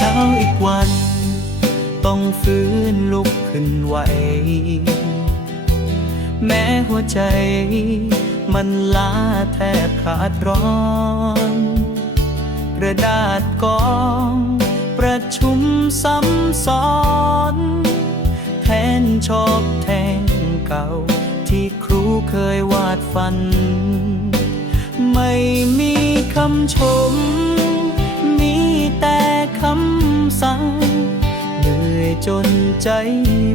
ช้าอีกวัน ต้องฟื้นลุกขึ้นไหว แม้หัวใจ มันล้าแทบขาดร้อนกระดาษกอง ประชุมซ้ำซ้อนแทนชอบแทงเก่า ที่ครูเคยวาดฝัน ไม่มีคำชม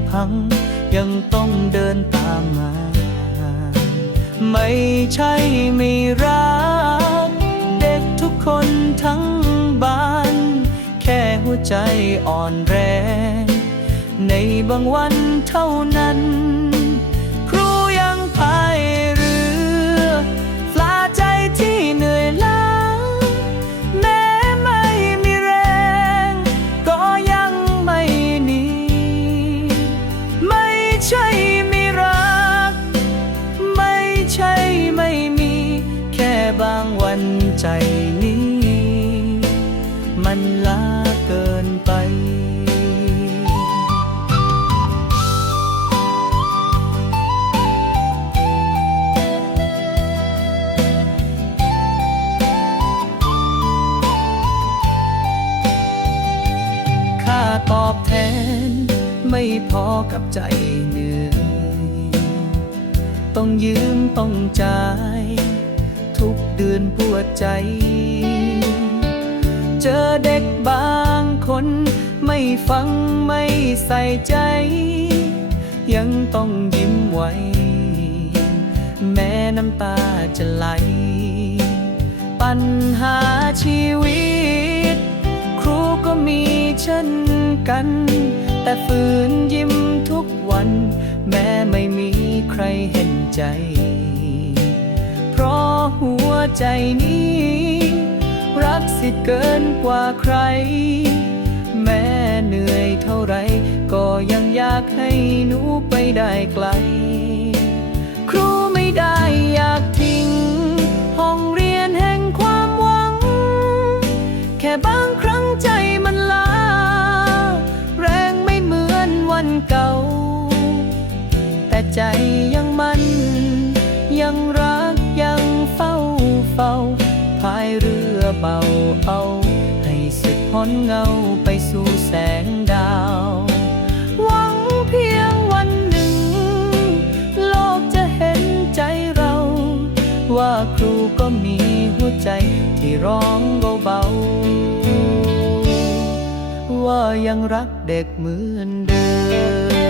พัง ยังต้องเดินตามมา ไม่ใช่ไม่รัก เด็กทุกคนทั้งบ้าน แค่หัวใจอ่อนแรง ในบางวันเท่านั้น ใจนี้ มันล้าเกินไปค่าตอบแทนไม่พอกับใจเหนื่อย ต้องยืมต้องจ่าย ทุกเดือนปวดใจ เจอเด็กบางคน ไม่ฟังไม่ใส่ใจ ยังต้องยิ้มไว้ แม้น้ำตาจะไหล ปัญหาชีวิต ครูก็มีเช่นกัน แต่ฝืนยิ้มทุกวัน แม้ไม่มีใครเห็นใจ ราะหัวใจนี้ รักสิทธิ์เกินกว่าใคร แม้เหนื่อยเท่าไร ก็ยังอยากให้หนูไปได้ไกล ครูไม่ได้อยากทิ้ง ห้องเรียนแห่งความหวัง แค่บางครั้งใจมันลา แรงไม่เหมือนวันเก่า แต่ใจยังมัน นเงาไปสู่แสงดาว หวังเพียงวันหนึ่ง โลกจะเห็นใจเรา ว่าครูก็มีหัวใจที่ร้องเบาๆว่ายังรักเด็กเหมือนเดิม